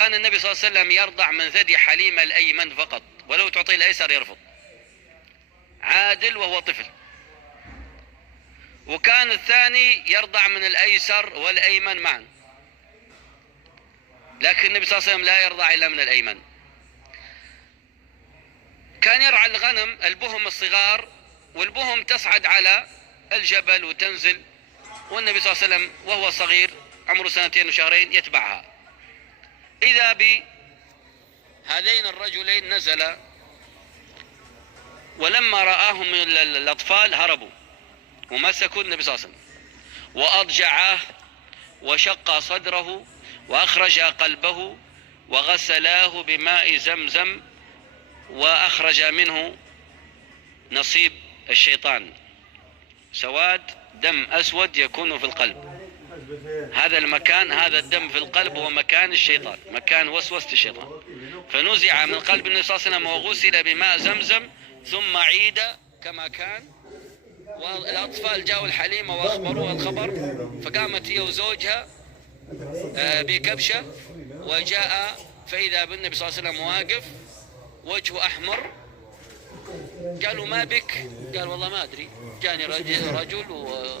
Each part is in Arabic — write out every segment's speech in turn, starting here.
كان النبي صلى الله عليه وسلم يرضع من ثدي حليمة الأيمن فقط، ولو تعطي الأيسر يرفض، عادل وهو طفل. وكان الثاني يرضع من الأيسر والأيمن معا، لكن النبي صلى الله عليه وسلم لا يرضع إلا من الأيمن. كان يرعى الغنم البهم الصغار، والبهم تصعد على الجبل وتنزل، والنبي صلى الله عليه وسلم وهو صغير عمره 2 وشهرين يتبعها. إذا بهذين الرجلين نزل، ولما رآهم الأطفال هربوا ومسكوا النبي صلى الله عليه وسلم وأضجعاه وشق صدره وأخرج قلبه وغسلاه بماء زمزم، وأخرج منه نصيب الشيطان، سواد دم أسود يكون في القلب. هذا المكان، هذا الدم في القلب هو مكان الشيطان، مكان وسوسة الشيطان. فنزع من قلب النبي صلى الله عليه وسلم وغسل بماء زمزم ثم عيد كما كان. والأطفال جاءوا الحليمة وأخبروها الخبر، فقامت هي وزوجها بكبشة وجاء، فإذا بالنبي صلى الله عليه وسلم واقف وجهه أحمر. قالوا ما بك؟ قال والله ما أدري، جاني رجل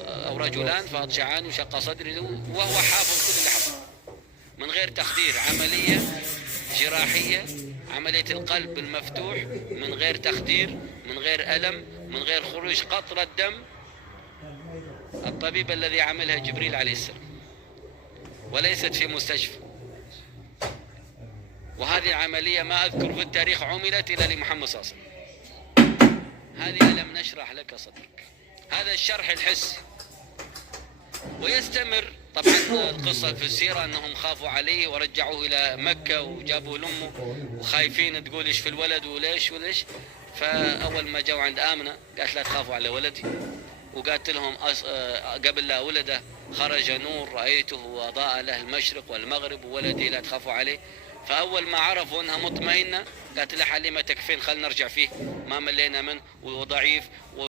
أو رجلان فأضجعاني وشق صدري، وهو حافظ كل اللي حفظ من غير تخدير. عملية جراحية، عملية القلب المفتوح من غير تخدير، من غير ألم، من غير خروج قطرة دم. الطبيب الذي عملها جبريل عليه السلام، وليست في مستشفى. وهذه العملية ما أذكر في التاريخ عملت إلا لمحمد صلى الله عليه وسلم. هذه ألم نشرح لك صدرك، هذا الشرح الحسي. ويستمر طبعا القصة في السيرة أنهم خافوا عليه ورجعوه إلى مكة وجابوا لأمه وخايفين تقول إيش في الولد وليش. فأول ما جاءوا عند آمنة قالت لا تخافوا على ولدي، وقالت لهم قبل لا ولده خرج نور رأيته وأضاء له المشرق والمغرب، وولدي لا تخافوا عليه. فأول ما عرفوا أنها مطمئنة قالت لها حليمة تكفين، خلنا نرجع فيه، ما ملينا منه وضعيف